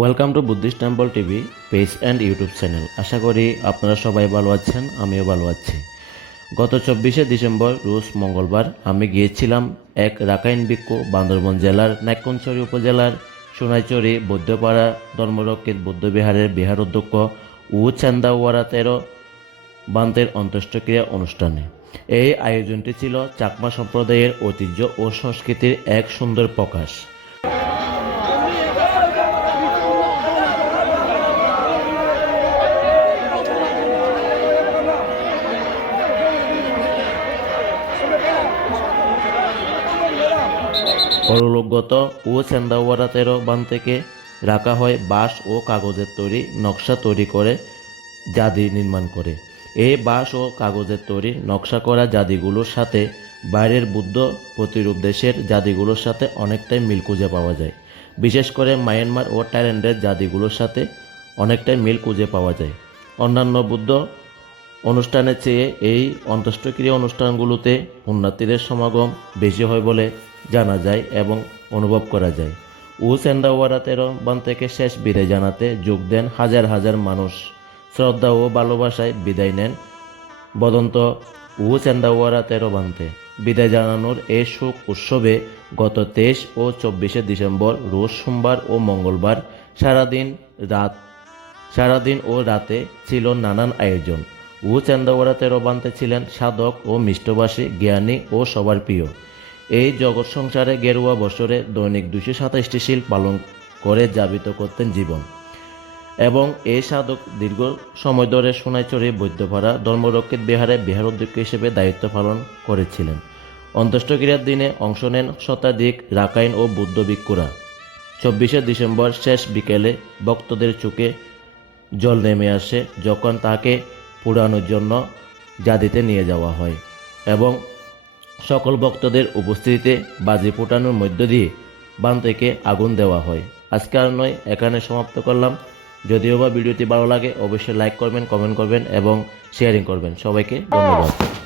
Welcome to Buddhist temple TV page and YouTube channel আশা করি আপনারা সবাই ভালো আছেন, আমিও ভালো আছি। গত চব্বিশে ডিসেম্বর, রোজ মঙ্গলবার, আমি গিয়েছিলাম এক রাখাইন ভিক্ষু বান্দরবন জেলার নাইকনচরি উপজেলার সোনাইচরি বৌদ্ধপাড়া ধর্মরক্ষিত বৌদ্ধবিহারের বিহার অধ্যক্ষ উ চান্দাওয়ারা তেরো বান্তের অন্ত্যেষ্টিক্রিয়া অনুষ্ঠানে। এই আয়োজনটি ছিল চাকমা সম্প্রদায়ের ঐতিহ্য ও সংস্কৃতির এক সুন্দর প্রকাশ। পরলোকগত ও চেন্দাওয়ারা তেরো বান থেকে রাখা হয় বাঁশ ও কাগজের তৈরি নকশা তৈরি করে জাদি নির্মাণ করে। এই বাঁশ ও কাগজের তৈরি নকশা করা জাদিগুলোর সাথে বাইরের বুদ্ধ প্রতিরূপ দেশের জাদিগুলোর সাথে অনেকটাই মিল খুঁজে পাওয়া যায়। বিশেষ করে মায়ানমার ও থাইল্যান্ডের জাদিগুলোর সাথে অনেকটাই মিল খুঁজে পাওয়া যায়। অন্যান্য বুদ্ধ অনুষ্ঠানের চেয়ে এই অন্ত্যেষ্টিক্রিয়া অনুষ্ঠানগুলোতে পুণ্যার্থীদের সমাগম বেশি হয় বলে জানা যায় এবং অনুভব করা যায়। উ সেন্দাওয়ারা তেরো থেকে শেষ বিদায় জানাতে যোগ দেন হাজার হাজার মানুষ। শ্রদ্ধা ও ভালোবাসায় বিদায় নেন বদন্ত উ চেন্দাওয়ারা তেরো বান্তে। বিদায় জানানোর এই শোক উৎসবে গত তেইশ ও চব্বিশে ডিসেম্বর, রোজ সোমবার ও মঙ্গলবার, সারাদিন রাত সারাদিন ও রাতে ছিল নানান আয়োজন। উ চান্দাওয়ারা তেরো বান্তে ছিলেন সাধক ও মিষ্টভাষী জ্ঞানী ও সবার প্রিয়। এই জগৎ সংসারে গেরুয়া বছরে দৈনিক দুশো সাতাশটি শিল পালন করে যাবিত করতেন জীবন। এবং এই সাধক দীর্ঘ সময় ধরে সোনাইচরে বৈদ্যপাড়া ধর্মরক্ষিত বিহারে বিহার অধ্যক্ষ হিসেবে দায়িত্ব পালন করেছিলেন। অন্ত্যেষ্টিক্রিয়ার দিনে অংশ নেন শতাধিক রাকাইন ও বুদ্ধ ভিক্ষুরা। চব্বিশে ডিসেম্বর শেষ বিকেলে ভক্তদের চোখে জল নেমে আসে, যখন তাকে পুরানোর জন্য জাদিতে নিয়ে যাওয়া হয়। এবং সকল ভক্তদের উপস্থিতিতে বাজি ফোটানোর মধ্য দিয়ে বান থেকে আগুন দেওয়া হয়। আজকে আর নয়, এখানে সমাপ্ত করলাম। যদিও বা ভিডিওটি ভালো লাগে, অবশ্যই লাইক করবেন কমেন্ট করবেন এবং শেয়ারিং করবেন। সবাইকে ধন্যবাদ।